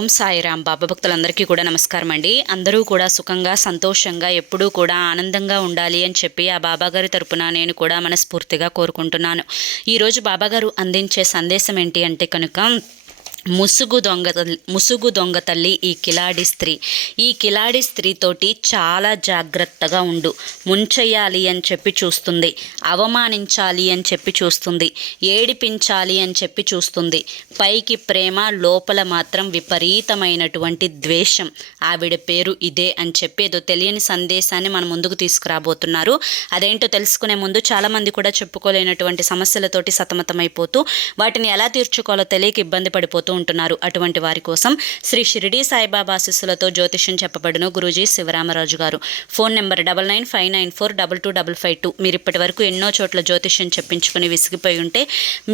ఓం సాయిరామ్. బాబా భక్తులందరికీ కూడా నమస్కారం అండి. అందరూ కూడా సుఖంగా సంతోషంగా ఎప్పుడూ కూడా ఆనందంగా ఉండాలి అని చెప్పి ఆ బాబాగారి తరపున నేను కూడా మనస్ఫూర్తిగా కోరుకుంటున్నాను. ఈరోజు బాబాగారు అందించే సందేశం ఏంటి అంటే కనుక ముసుగు దొంగ తల్లి ఈ కిలాడి స్త్రీతోటి చాలా జాగ్రత్తగా ఉండు. ముంచెయ్యాలి అని చెప్పి చూస్తుంది, అవమానించాలి అని చెప్పి చూస్తుంది, ఏడిపించాలి అని చెప్పి చూస్తుంది. పైకి ప్రేమ, లోపల మాత్రం విపరీతమైనటువంటి ద్వేషం. ఆవిడ పేరు ఇదే అని చెప్పి ఏదో తెలియని సందేశాన్ని మన ముందుకు తీసుకురాబోతున్నారు. అదేంటో తెలుసుకునే ముందు చాలామంది కూడా చెప్పుకోలేనటువంటి సమస్యలతోటి సతమతమైపోతూ వాటిని ఎలా తీర్చుకోవాలో తెలియక ఇబ్బంది పడిపోతూ ఉంటున్నారు. అటువంటి వారి కోసం శ్రీ షిరిడి సాయిబాబా ఆశీస్సులతో జ్యోతిష్యం చెప్పబడును గురూజీ శివరామరాజు గారు. Phone number 9959425552. మీరు ఇప్పటి వరకు ఎన్నో చోట్ల జ్యోతిష్యం చెప్పించుకుని విసిగిపోయి ఉంటే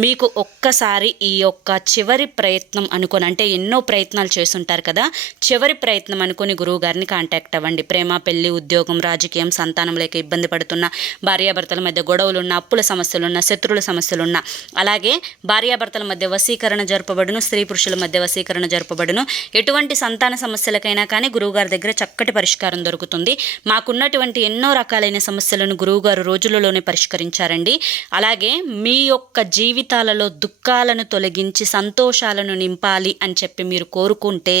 మీకు ఒక్కసారి ఈ యొక్క చివరి ప్రయత్నం అనుకొని, అంటే ఎన్నో ప్రయత్నాలు చేస్తుంటారు కదా, చివరి ప్రయత్నం అనుకుని గురువు గారిని కాంటాక్ట్ అవ్వండి. ప్రేమ, పెళ్లి, ఉద్యోగం, రాజకీయం, సంతానం లేక ఇబ్బంది పడుతున్న, భార్యాభర్తల మధ్య గొడవలున్న, అప్పుల సమస్యలున్న, శత్రువుల సమస్యలున్న, అలాగే భార్యాభర్తల మధ్య వశీకరణ జరపబడును, స్త్రీ పురుషుల మధ్య వశీకరణ జరపబడును. ఎటువంటి సంతాన సమస్యలకైనా కానీ గురువుగారి దగ్గర చక్కటి పరిష్కారం దొరుకుతుంది. మాకున్నటువంటి ఎన్నో రకాలైన సమస్యలను గురువుగారు రోజులలోనే పరిష్కరించారండి. అలాగే మీ యొక్క జీవితాలలో దుఃఖాలను తొలగించి సంతోషాలను నింపాలి అని చెప్పి మీరు కోరుకుంటే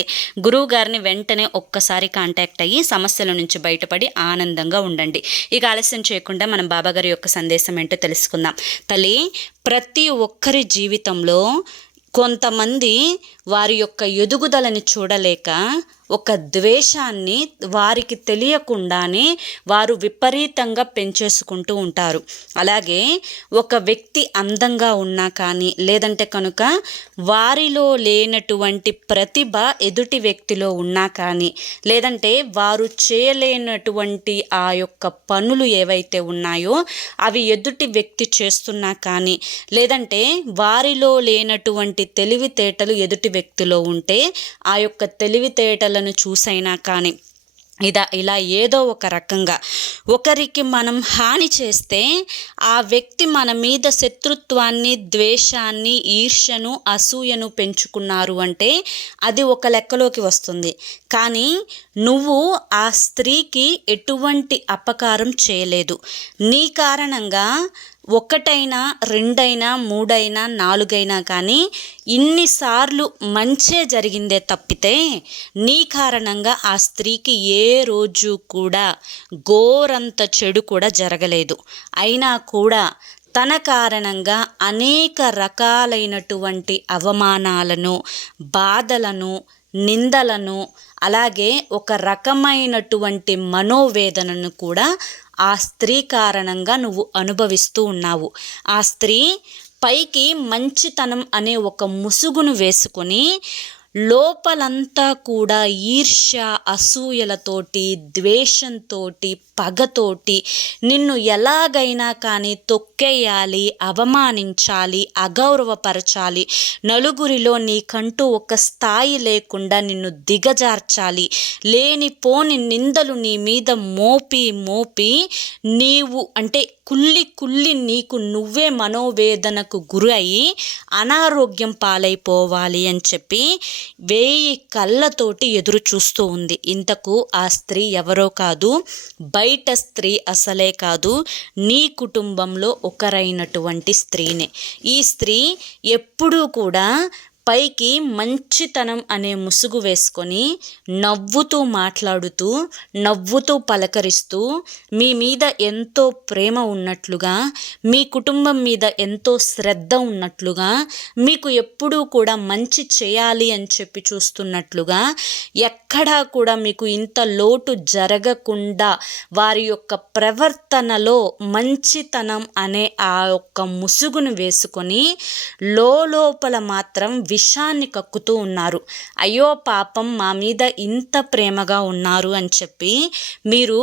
గురువుగారిని వెంటనే ఒక్కసారి కాంటాక్ట్ అయ్యి సమస్యల నుంచి బయటపడి ఆనందంగా ఉండండి. ఇక ఆలస్యం చేయకుండా మనం బాబాగారి యొక్క సందేశం ఏంటో తెలుసుకుందాం. తల్లి, ప్రతి ఒక్కరి జీవితంలో కొంతమంది వారి యొక్క ఎదుగుదలని చూడలేక ఒక ద్వేషాన్ని వారికి తెలియకుండానే వారు విపరీతంగా పెంచేసుకుంటూ ఉంటారు. అలాగే ఒక వ్యక్తి అందంగా ఉన్నా కానీ, లేదంటే కనుక వారిలో లేనటువంటి ప్రతిభ ఎదుటి వ్యక్తిలో ఉన్నా కానీ, లేదంటే వారు చేయలేనటువంటి ఆ యొక్క పనులు ఏవైతే ఉన్నాయో అవి ఎదుటి వ్యక్తి చేస్తున్నా కానీ, లేదంటే వారిలో లేనటువంటి తెలివితేటలు ఎదుటి వ్యక్తిలో ఉంటే ఆ యొక్క తెలివితేటలను చూసైనా కానీ ఇలా ఏదో ఒక రకంగా ఒకరికి మనం హాని చేస్తే ఆ వ్యక్తి మన మీద శత్రుత్వాన్ని, ద్వేషాన్ని, ఈర్ష్యను, అసూయను పెంచుకున్నారు అంటే అది ఒక లెక్కలోకి వస్తుంది. కానీ నువ్వు ఆ స్త్రీకి ఎటువంటి అపకారం చేయలేదు. నీ కారణంగా ఒకటైనా, రెండైనా, మూడైనా, నాలుగైనా కానీ ఇన్నిసార్లు మంచే జరిగిందే తప్పితే నీ కారణంగా ఆ స్త్రీకి ఏ రోజు కూడా ఘోరంత చెడు కూడా జరగలేదు. అయినా కూడా తన కారణంగా అనేక రకాలైనటువంటి అవమానాలను, బాధలను, నిందలను, అలాగే ఒక రకమైనటువంటి మనోవేదనను కూడా ఆ స్త్రీ కారణంగా నువ్వు అనుభవిస్తూ ఉన్నావు. ఆ స్త్రీ పైకి మంచితనం అనే ఒక ముసుగును వేసుకొని లోపలంతా కూడా ఈర్ష్య, అసూయలతోటి, ద్వేషంతోటి, పగతోటి నిన్ను ఎలాగైనా కానీ తొక్కేయాలి, అవమానించాలి, అగౌరవపరచాలి, నలుగురిలో నీకంటూ ఒక స్థాయి లేకుండా నిన్ను దిగజార్చాలి, లేనిపోని నిందలు నీ మీద మోపి నీవు అంటే కుళ్ళి నీకు నువ్వే మనోవేదనకు గురి అయ్యి అనారోగ్యం పాలైపోవాలి అని చెప్పి 1000 కళ్ళతోటి ఎదురు చూస్తూ ఉంది. ఇంతకు ఆ స్త్రీ ఎవరో కాదు, బయట స్త్రీ అసలే కాదు, నీ కుటుంబంలో ఒకరైనటువంటి స్త్రీనే. ఈ స్త్రీ ఎప్పుడూ కూడా పైకి మంచితనం అనే ముసుగు వేసుకొని నవ్వుతూ మాట్లాడుతూ, నవ్వుతూ పలకరిస్తూ, మీ మీద ఎంతో ప్రేమ ఉన్నట్లుగా, మీ కుటుంబం మీద ఎంతో శ్రద్ధ ఉన్నట్లుగా, మీకు ఎప్పుడూ కూడా మంచి చేయాలి అని చెప్పి చూస్తున్నట్లుగా, ఎక్కడా కూడా మీకు ఇంత లోటు జరగకుండా వారి యొక్క ప్రవర్తనలో మంచితనం అనే ఆ యొక్క ముసుగును వేసుకొని లోపల మాత్రం విషాన్ని కక్కుతూ ఉన్నారు. అయ్యో పాపం, మా మీద ఇంత ప్రేమగా ఉన్నారు అని చెప్పి మీరు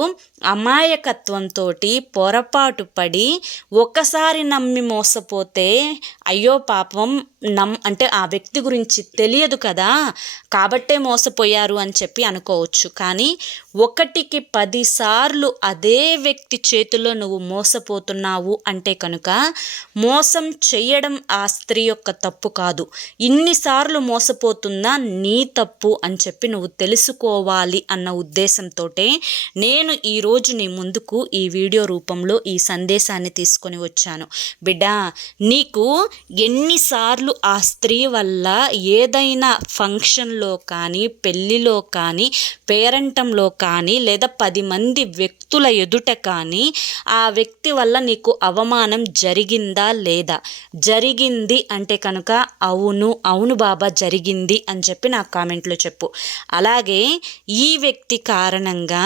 అమాయకత్వంతో పొరపాటు పడి ఒకసారి నమ్మి మోసపోతే అయ్యో పాపం అంటే ఆ వ్యక్తి గురించి తెలియదు కదా కాబట్టే మోసపోయారు అని చెప్పి అనుకోవచ్చు. కానీ 1కి 10 సార్లు అదే వ్యక్తి చేతిలో నువ్వు మోసపోతున్నావు అంటే కనుక మోసం చేయడం ఆ స్త్రీ యొక్క తప్పు కాదు. ఇన్ని ఇన్నిసార్లు మోసపోతుందా, నీ తప్పు అని చెప్పి నువ్వు తెలుసుకోవాలి అన్న ఉద్దేశంతోటే నేను ఈరోజు నీ ముందుకు ఈ వీడియో రూపంలో ఈ సందేశాన్ని తీసుకొని వచ్చాను. బిడ్డా, నీకు ఎన్నిసార్లు ఆ స్త్రీ వల్ల ఏదైనా ఫంక్షన్లో కానీ, పెళ్ళిలో కానీ, పేరంటంలో కానీ, లేదా 10 మంది వ్యక్తుల ఎదుట కానీ ఆ వ్యక్తి వల్ల నీకు అవమానం జరిగిందా లేదా? జరిగింది అంటే కనుక అవును బాబా జరిగింది అని చెప్పి నాకు కామెంట్లో చెప్పు. అలాగే ఈ వ్యక్తి కారణంగా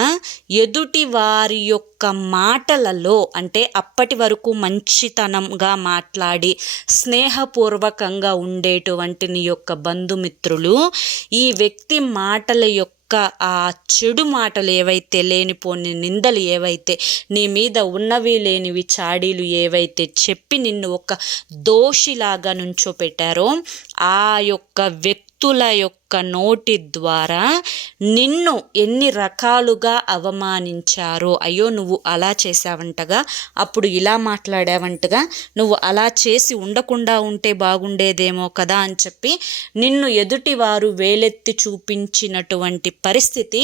ఎదుటి వారి యొక్క మాటలలో, అంటే అప్పటి వరకు మంచితనంగా మాట్లాడి స్నేహపూర్వకంగా ఉండేటువంటి నీ యొక్క బంధుమిత్రులు ఈ వ్యక్తి మాటల యొక్క ఆ చెడు మాటలు ఏవైతే, లేనిపోని నిందలు ఏవైతే, నీ మీద ఉన్నవి లేనివి చాడీలు ఏవైతే చెప్పి నిన్ను ఒక దోషిలాగా నుంచోపెట్టారో ఆ యొక్క వ్యక్తుల యొక్క నోటి ద్వారా నిన్ను ఎన్ని రకాలుగా అవమానించారో, అయ్యో నువ్వు అలా చేసావంటగా, అప్పుడు ఇలా మాట్లాడావంటగా, నువ్వు అలా చేసి ఉండకుండా ఉంటే బాగుండేదేమో కదా అని చెప్పి నిన్ను ఎదుటివారు వేలెత్తి చూపించినటువంటి పరిస్థితి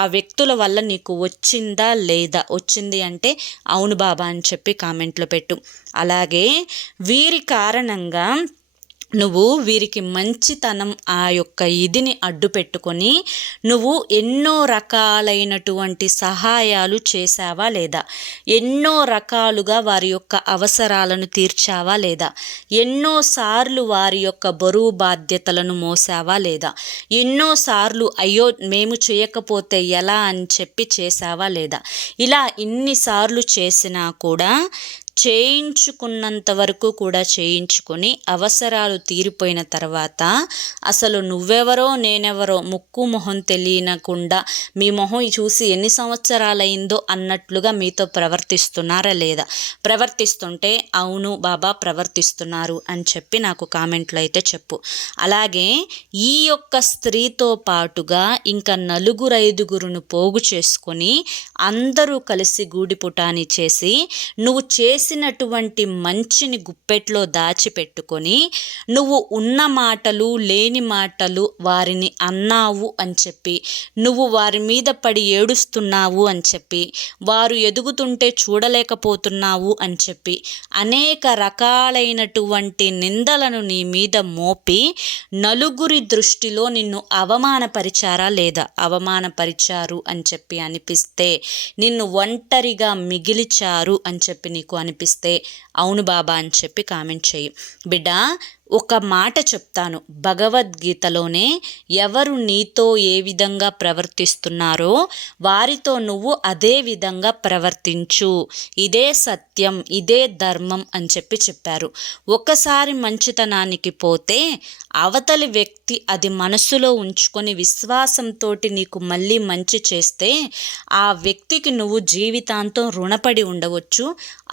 ఆ వ్యక్తుల వల్ల నీకు వచ్చిందా లేదా? వచ్చింది అంటే అవును బాబా అని చెప్పి కామెంట్లో పెట్టు. అలాగే వీరి కారణంగా నువ్వు వీరికి మంచితనం ఆ యొక్క ఇదిని అడ్డు పెట్టుకొని నువ్వు ఎన్నో రకాలైనటువంటి సహాయాలు చేశావా లేదా? ఎన్నో రకాలుగా వారి యొక్క అవసరాలను తీర్చావా లేదా? ఎన్నోసార్లు వారి యొక్క బరువు బాధ్యతలను మోసావా లేదా? ఎన్నోసార్లు అయ్యో మేము చేయకపోతే ఎలా అని చెప్పి చేశావా లేదా? ఇలా ఇన్నిసార్లు చేసినా కూడా చేయించుకున్నంత వరకు కూడా చేయించుకొని అవసరాలు తీరిపోయిన తర్వాత అసలు నువ్వెవరో నేనెవరో ముక్కు మొహం తెలియనకుండా మీ మొహం చూసి ఎన్ని సంవత్సరాలైందో అన్నట్లుగా మీతో ప్రవర్తిస్తున్నారా లేదా? ప్రవర్తిస్తుంటే అవును బాబా ప్రవర్తిస్తున్నారు అని చెప్పి నాకు కామెంట్లో అయితే చెప్పు. అలాగే ఈ యొక్క స్త్రీతో పాటుగా ఇంకా 4-5గురును పోగు చేసుకొని అందరూ కలిసి గూడిపుటాని చేసి నువ్వు చేసినటువంటి మంచిని గుప్పెట్లో దాచిపెట్టుకొని నువ్వు ఉన్న మాటలు లేని మాటలు వారిని అన్నావు అని చెప్పి, నువ్వు వారి మీద పడి ఏడుస్తున్నావు అని చెప్పి, వారు ఎదుగుతుంటే చూడలేకపోతున్నావు అని చెప్పి అనేక రకాలైనటువంటి నిందలను నీ మీద మోపి నలుగురి దృష్టిలో నిన్ను అవమానపరిచారా లేదా? అవమానపరిచారు అని చెప్పి అనిపిస్తే, నిన్ను ఒంటరిగా మిగిలిచారు అని చెప్పి నీకు అనిపిస్తే అవును బాబా అని చెప్పి కామెంట్ చేయి. బిడ్డ, ఒక మాట చెప్తాను, భగవద్గీతలోనే ఎవరు నీతో ఏ విధంగా ప్రవర్తిస్తున్నారో వారితో నువ్వు అదే విధంగా ప్రవర్తించు, ఇదే సత్యం, ఇదే ధర్మం అని చెప్పి చెప్పారు. ఒకసారి మంచితనానికి పోతే అవతలి వ్యక్తి అది మనసులో ఉంచుకొని విశ్వాసంతో నీకు మళ్ళీ మంచి చేస్తే ఆ వ్యక్తికి నువ్వు జీవితాంతం రుణపడి ఉండవచ్చు,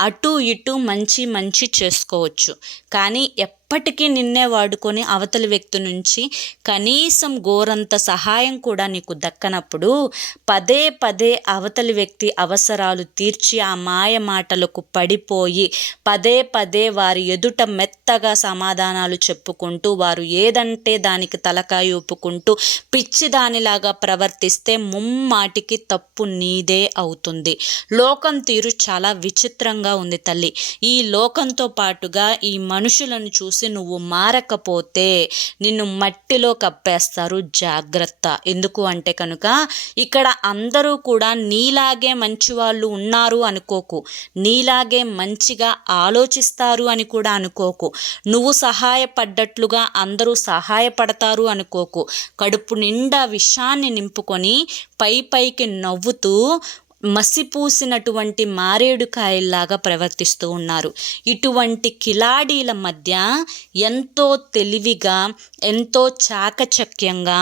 అటు ఇటు మంచి చేసుకోవచ్చు. కానీ ఎప్పటికీ నిన్నే వాడుకొని అవతలి వ్యక్తి నుంచి కనీసం గోరంత సహాయం కూడా నీకు దక్కనప్పుడు పదే అవతలి వ్యక్తి అవసరాలు తీర్చి ఆ మాయ మాటలకు పడిపోయి పదే వారి ఎదుట మెత్తగా సమాధానాలు చెప్పుకుంటూ వారు ఏదంటే దానికి తలకాయ ఊపుకుంటూ పిచ్చిదానిలాగా ప్రవర్తిస్తే ముమ్మాటికి తప్పు నీదే అవుతుంది. లోకం తీరు చాలా విచిత్రంగా ఉంది తల్లి. ఈ లోకంతో పాటుగా ఈ మనుషులను చూసి నువ్వు మారకపోతే నిన్ను మట్టిలో కప్పేస్తారు, జాగ్రత్త. ఎందుకు అంటే కనుక ఇక్కడ అందరూ కూడా నీలాగే మంచి వాళ్ళు ఉన్నారు అనుకోకు, నీలాగే మంచిగా ఆలోచిస్తారు అని కూడా అనుకోకు, నువ్వు సహాయపడ్డట్లుగా అందరూ సహాయపడతారు అనుకోకు. కడుపు నిండా విషాన్ని నింపుకొని పైకి నవ్వుతూ మసిపూసినటువంటి మారేడుకాయల్లాగా ప్రవర్తిస్తూ ఉన్నారు. ఇటువంటి కిలాడీల మధ్య ఎంతో తెలివిగా, ఎంతో చాకచక్యంగా,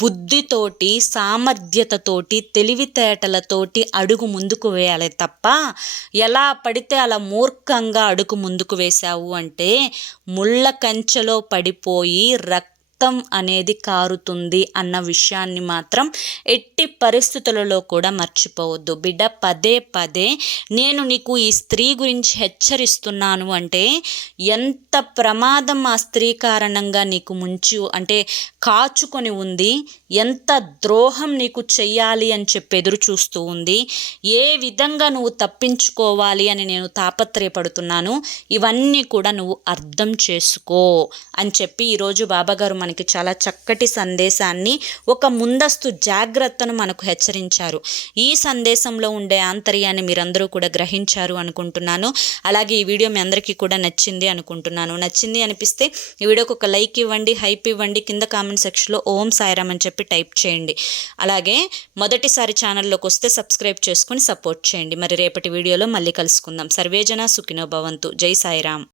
బుద్ధితోటి, సామర్థ్యతతోటి, తెలివితేటలతోటి అడుగు ముందుకు వేయాలి తప్ప ఎలా పడితే అలా మూర్ఖంగా అడుగు ముందుకు వేశావు అంటే ముళ్ళ కంచెలో పడిపోయి రక్తం అనేది కారుతుంది అన్న విషయాన్ని మాత్రం ఎట్టి పరిస్థితులలో కూడా మర్చిపోవద్దు బిడ్డ. పదే పదే నేను నీకు ఈ స్త్రీ గురించి హెచ్చరిస్తున్నాను అంటే ఎంత ప్రమాదం ఆ స్త్రీ కారణంగా నీకు కాచుకొని ఉంది, ఎంత ద్రోహం నీకు చెయ్యాలి అని చెప్పి ఎదురు చూస్తూ ఉంది, ఏ విధంగా నువ్వు తప్పించుకోవాలి అని నేను తాపత్రయపడుతున్నాను, ఇవన్నీ కూడా నువ్వు అర్థం చేసుకో అని చెప్పి ఈరోజు బాబాగారు మనకి చాలా చక్కటి సందేశాన్ని, ఒక ముందస్తు జాగ్రత్తను మనకు హెచ్చరించారు. ఈ సందేశంలో ఉండే ఆంతర్యాన్ని మీరందరూ కూడా గ్రహించారు అనుకుంటున్నాను. అలాగే ఈ వీడియో మీ అందరికీ కూడా నచ్చింది అనుకుంటున్నాను. నచ్చింది అనిపిస్తే ఈ వీడియోకి ఒక లైక్ ఇవ్వండి, హైప్ ఇవ్వండి, కింద కామెంట్ సెక్షన్లో ఓం సాయిరామ్ అని చెప్పి టైప్ చేయండి. అలాగే మొదటిసారి ఛానల్లోకి వస్తే సబ్స్క్రైబ్ చేసుకుని సపోర్ట్ చేయండి. మరి రేపటి వీడియోలో మళ్ళీ కలుసుకుందాం. సర్వేజన సుఖినో భవంతు. జై సాయిరామ్.